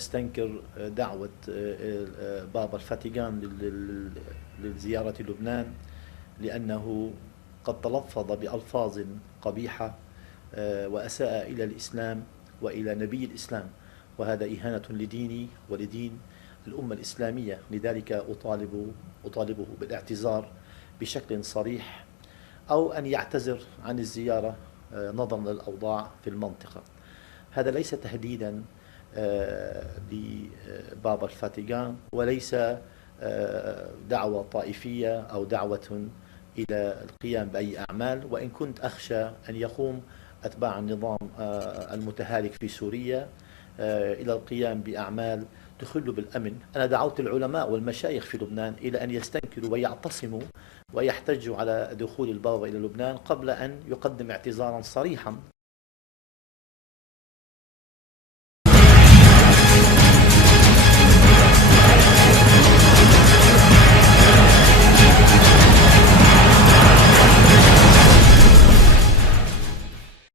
وأستنكر دعوة بابا الفاتيكان لزيارة لبنان، لأنه قد تلفظ بألفاظ قبيحة وأساء إلى الإسلام وإلى نبي الإسلام، وهذا إهانة لديني ولدين الأمة الإسلامية. لذلك أطالبه بالاعتذار بشكل صريح، أو أن يعتذر عن الزيارة نظرا للأوضاع في المنطقة. هذا ليس تهديدا لبابا الفاتيكان، وليس دعوة طائفية أو دعوة إلى القيام بأي أعمال، وإن كنت أخشى أن يقوم أتباع النظام المتهالك في سوريا إلى القيام بأعمال تخل بالأمن. أنا دعوت العلماء والمشايخ في لبنان إلى أن يستنكروا ويعتصموا ويحتجوا على دخول البابا إلى لبنان قبل أن يقدم اعتذارا صريحا